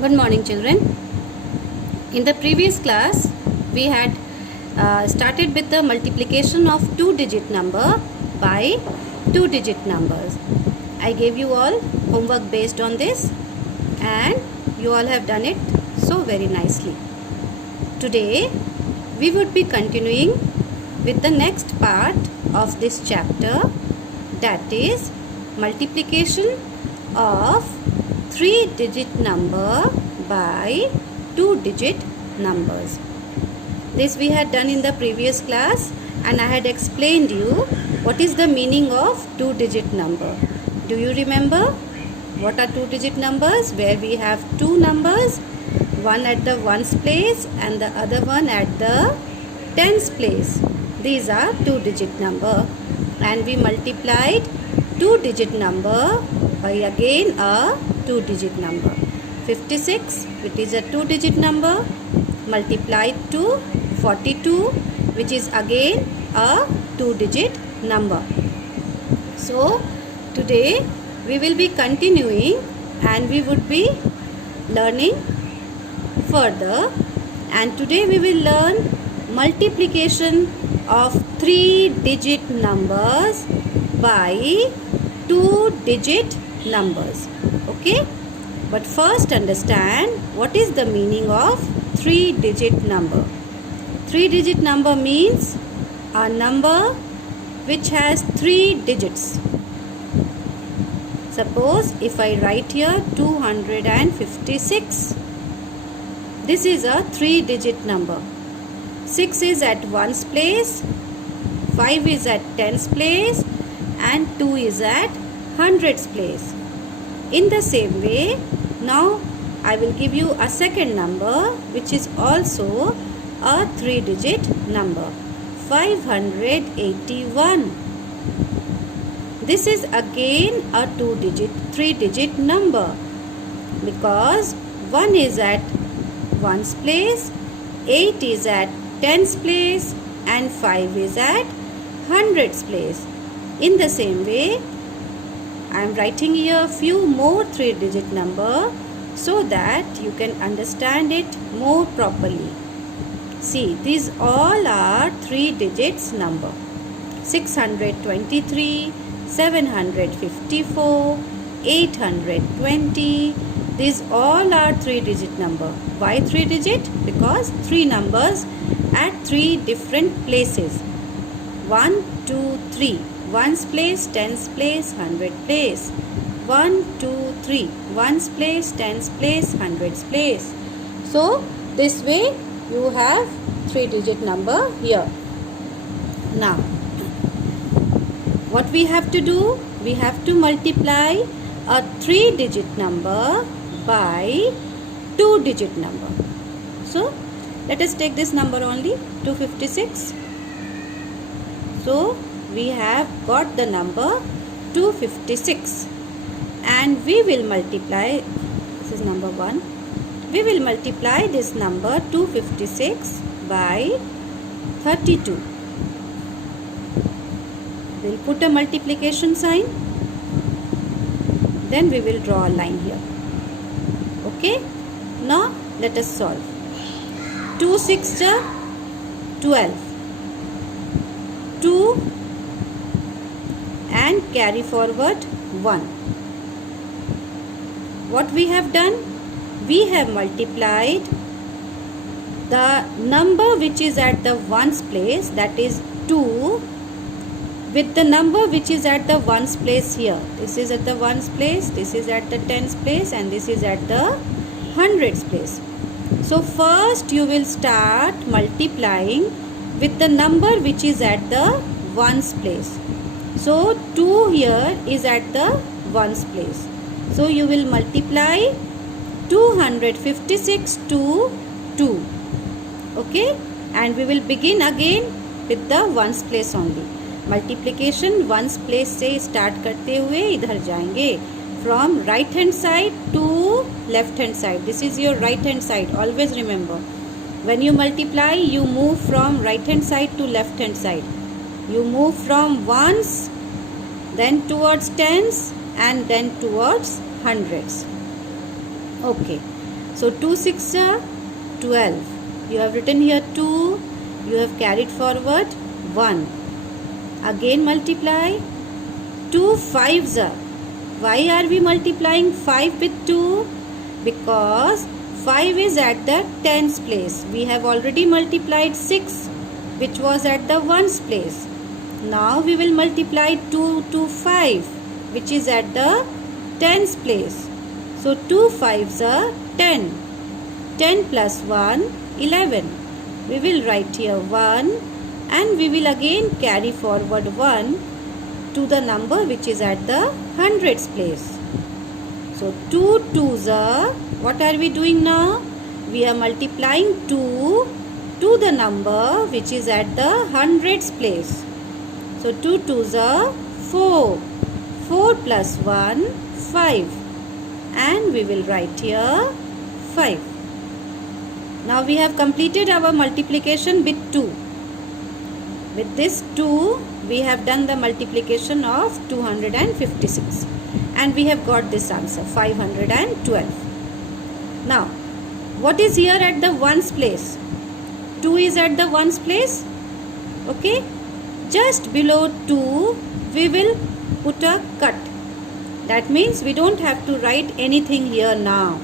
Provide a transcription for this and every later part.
Good morning, children. In the previous class, we had started with the multiplication of two-digit number by two-digit numbers. I gave you all homework based on this, and you all have done it so very nicely. Today, we would be continuing with the next part of this chapter, that is multiplication of three-digit number by two-digit numbers. This we had done in the previous class, and I had explained you what is the meaning of two-digit number. Do you remember what are two-digit numbers? Where we have two numbers, one at the ones place and the other one at the tens place. These are two-digit number, and we multiplied two-digit number by again a two-digit number. 56, which is a two-digit number, multiplied to 42, which is again a two-digit number. So today we will be continuing, and we would be learning further, and today we will learn multiplication of three-digit numbers by two-digit numbers. Okay, but first understand what is the meaning of three-digit number. Three-digit number means a number which has three digits. Suppose if I write here 256, this is a three-digit number. 6 is at ones place, 5 is at tens place, and 2 is at hundreds place. In the same way, now I will give you a second number which is also a three-digit number, 581. This is again a three-digit number, because 1 is at ones place, 8 is at tens place, and 5 is at hundreds place. In the same way, I am writing here a few more three-digit number so that you can understand it more properly. See, these all are three digits number. 623, 754, 820. These all are three-digit number. Why three-digit? Because three numbers at three different places. 1, 2, 3. Ones place, tens place, hundred place. 1, 2, 3. Ones place, tens place, hundreds place. So this way you have three-digit number here. Now what we have to do? We have to multiply a three-digit number by two-digit number. So let us take this number only, 256. So we have got the number 256, and we will multiply, this is number 1, we will multiply this number 256 by 32. We will put a multiplication sign, then we will draw a line here. Okay, now let us solve. 2 6 12, 2 and carry forward 1. What we have done? We have multiplied the number which is at the ones place, that is 2, with the number which is at the ones place here. This is at the ones place, this is at the tens place, and this is at the hundreds place. So first you will start multiplying with the number which is at the ones place. So 2 here is at the ones place. So you will multiply 256 to 2. Okay, and we will begin again with the ones place only. Multiplication ones place से start करते हुए इधर जाएंगे, from right hand side to left hand side. This is your right hand side. Always remember, when you multiply, you move from right hand side to left hand side. You move from ones, then towards tens, and then towards hundreds. Okay, So 2 6 are 12. You have written here 2. You have carried forward 1. Again multiply. 2 5s are. Why are we multiplying 5 with 2? Because 5 is at the tens place. We have already multiplied 6, which was at the ones place. Now we will multiply 2 to 5, which is at the tens place. So 2 5s are 10. 10 plus 1, 11. We will write here 1 and we will again carry forward 1 to the number which is at the hundreds place. So 2 2s are, what are we doing now? We are multiplying 2 to the number which is at the hundreds place. So 2 2s are 4. 4 plus 1, 5. And we will write here 5. Now we have completed our multiplication with 2. With this 2, we have done the multiplication of 256. And we have got this answer, 512. Now, what is here at the ones place? 2 is at the ones place. Okay. Just below 2, we will put a cut. That means we don't have to write anything here now.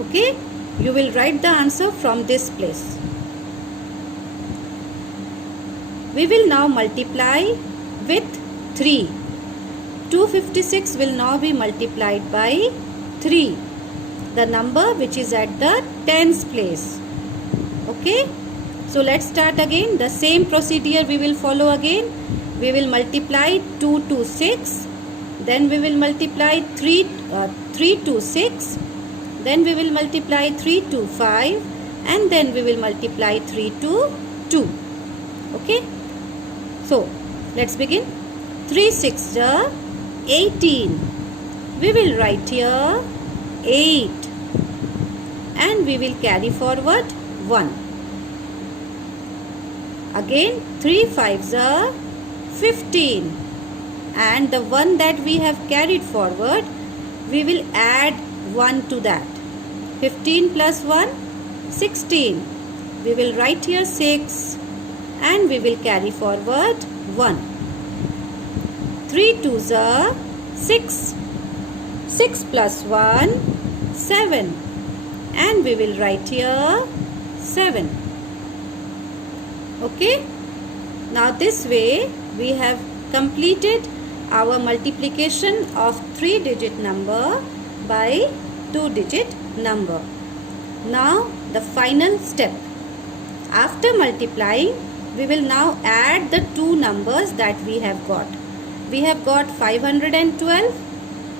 Okay. You will write the answer from this place. We will now multiply with 3. 256 will now be multiplied by 3. The number which is at the tens place. Okay. So let's start again. The same procedure we will follow again. We will multiply 2 to 6. Then we will multiply 3 to 6. Then we will multiply 3 to 5. And then we will multiply 3 to 2. Okay. So let's begin. 3 6 are 18. We will write here 8. And we will carry forward 1. Again 3 5s are 15. And the one that we have carried forward, we will add 1 to that. 15 plus 1, 16. We will write here 6 and we will carry forward 1. 3 2s are 6. 6 plus 1, 7. And we will write here 7. Okay. Now this way we have completed our multiplication of 3-digit number by 2-digit number. Now the final step. After multiplying, we will now add the two numbers that we have got. We have got 512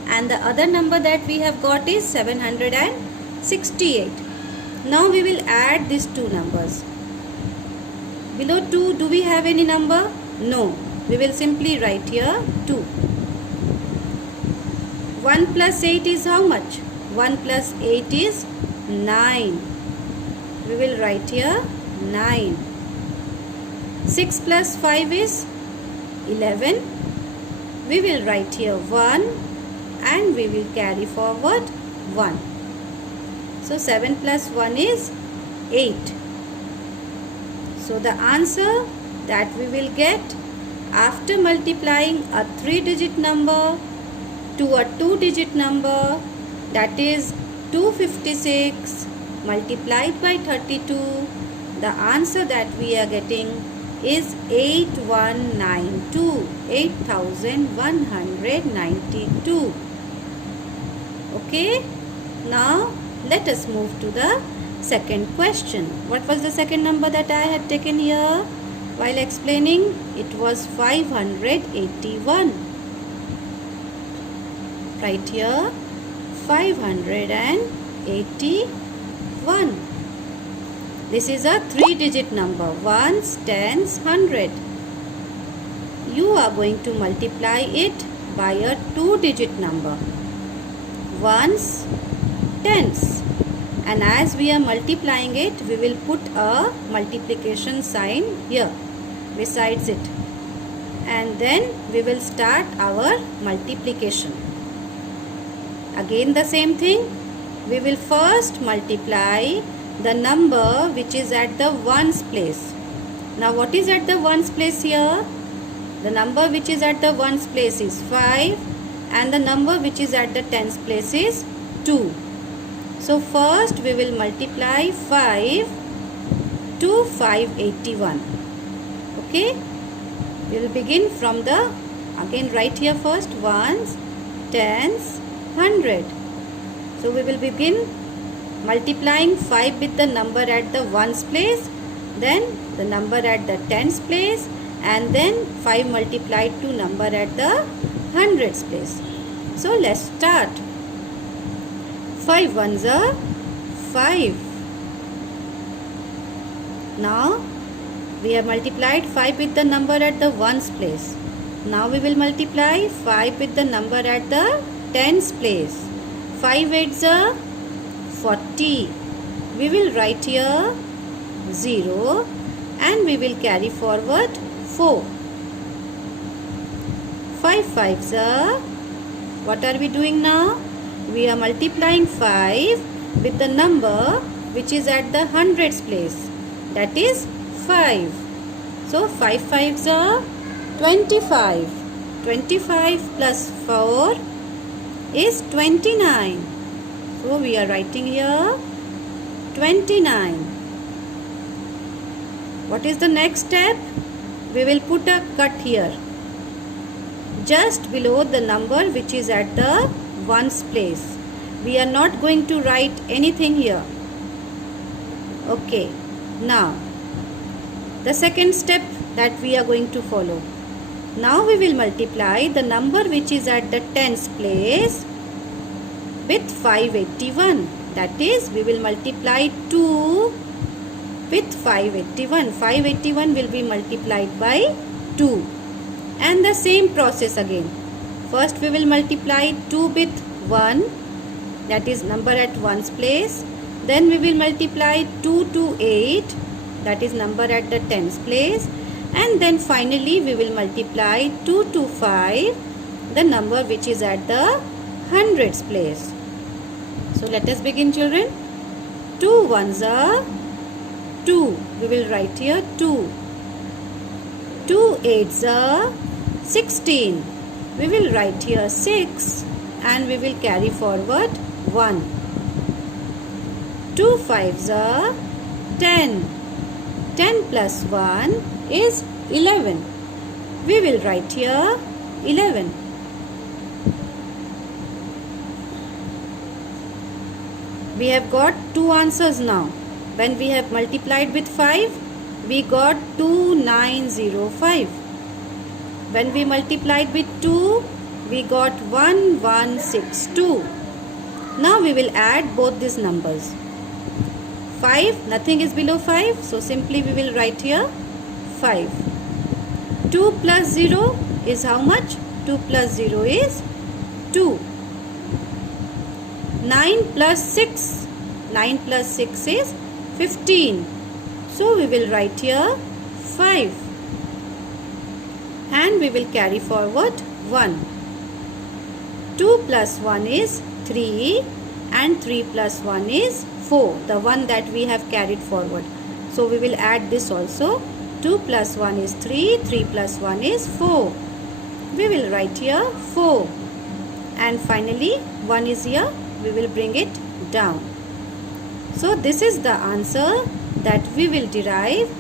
and the other number that we have got is 768. Now we will add these two numbers. Below 2, do we have any number? No. We will simply write here 2. 1 plus 8 is how much? 1 plus 8 is 9. We will write here 9. 6 plus 5 is 11. We will write here 1 and we will carry forward 1. So 7 plus 1 is 8. So the answer that we will get after multiplying a 3-digit number to a 2-digit number, that is 256 multiplied by 32, the answer that we are getting is 8192, 8192. Okay. Now let us move to the second question. What was the second number that I had taken here? While explaining, it was 581. Right here, 581. This is a 3-digit number. Ones, tens, 100. You are going to multiply it by a 2-digit number. Ones, tens. And as we are multiplying it, we will put a multiplication sign here besides it. And then we will start our multiplication. Again the same thing. we will first multiply the number which is at the ones place. Now what is at the ones place here? The number which is at the ones place is 5 and the number which is at the tens place is 2. So first we will multiply 5 to 581. Okay, we will begin from the, again write here first, ones, tens, 100. So we will begin multiplying 5 with the number at the ones place, then the number at the tens place, and then 5 multiplied to number at the hundreds place. So let's start. 5 ones are 5. Now we have multiplied 5 with the number at the ones place. Now we will multiply 5 with the number at the tens place. 5 eights are 40. We will write here 0 and we will carry forward 4. 5 fives are, what are we doing now? We are multiplying 5 with the number which is at the hundreds place, that is 5. So 5 fives are 25. 25 plus 4 is 29. So we are writing here 29. What is the next step? We will put a cut here, just below the number which is at the ones place. We are not going to write anything here. Okay, now the second step that we are going to follow. Now we will multiply the number which is at the tens place with 581. That is, we will multiply 2 with 581. 581 will be multiplied by 2. And the same process again. First we will multiply 2 with 1, that is number at ones place. Then we will multiply 2 to 8, that is number at the tens place. And then finally we will multiply 2 to 5, the number which is at the hundreds place. So let us begin, children. 2 ones are 2. We will write here 2. 2 eights are 16. We will write here 6 and we will carry forward 1. 2 fives are 10. 10 plus 1 is 11. We will write here 11. We have got 2 answers now. When we have multiplied with 5, we got 2905. When we multiplied with 2, we got 1162. Now we will add both these numbers. 5, nothing is below 5, so simply we will write here 5. 2 plus 0 is how much? 2 plus 0 is 2. 9 plus 6. 9 plus 6 is 15. So we will write here 5. And we will carry forward 1. 2 plus 1 is 3 and 3 plus 1 is 4, the one that we have carried forward. So we will add this also. 2 plus 1 is 3, 3 plus 1 is 4. We will write here 4. And finally 1 is here, we will bring it down. So this is the answer that we will derive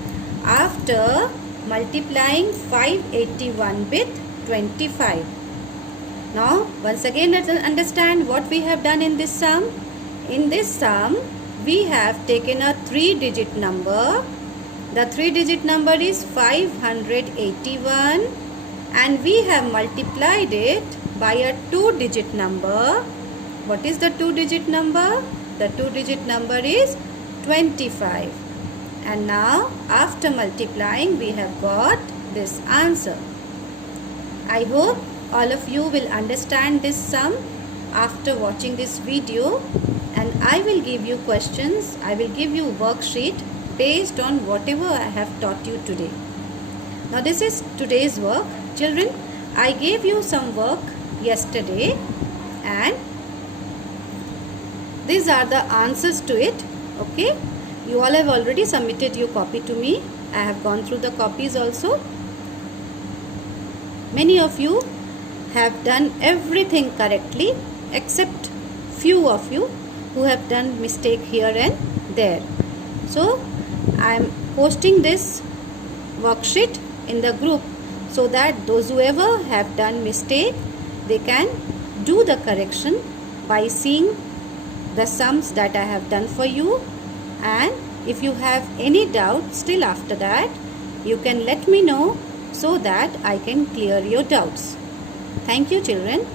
after multiplying 581 with 25. Now once again let's understand what we have done in this sum. In this sum we have taken a 3-digit number. The 3-digit number is 581 and we have multiplied it by a 2-digit number. What is the 2-digit number? The 2-digit number is 25. And now after multiplying we have got this answer. I hope all of you will understand this sum after watching this video, and I will give you questions. I will give you worksheet based on whatever I have taught you today. Now this is today's work. Children, I gave you some work yesterday and these are the answers to it. Okay, you all have already submitted your copy to me. I have gone through the copies also. Many of you have done everything correctly except few of you who have done mistake here and there. So I am posting this worksheet in the group so that those who ever have done mistake, they can do the correction by seeing the sums that I have done for you. And if you have any doubt still after that, you can let me know so that I can clear your doubts. Thank you, children.